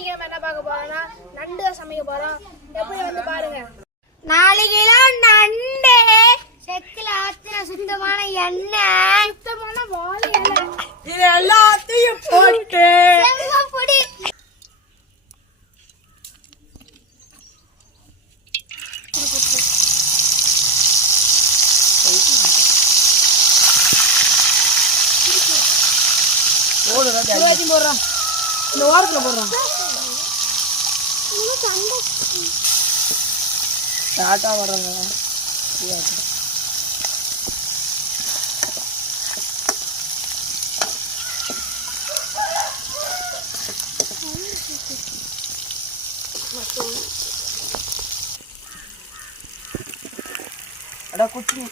இன்னைக்கு நம்ம என்ன பார்க்க போறோம்னா நண்டு சமைக்க போறோம். எப்படி வந்து பாருங்க. 4 கிலோ நண்டு, செக்கில ஆத்தின சுத்தமான எண்ணெய், சுத்தமான வாழை இலை, இது எல்லாத்தையும் போட்டு பொடி, போடுறோம். இந்த வாரத்தில் போடுறோம். டாட்டா வர்றாங்க. அடா குச்சி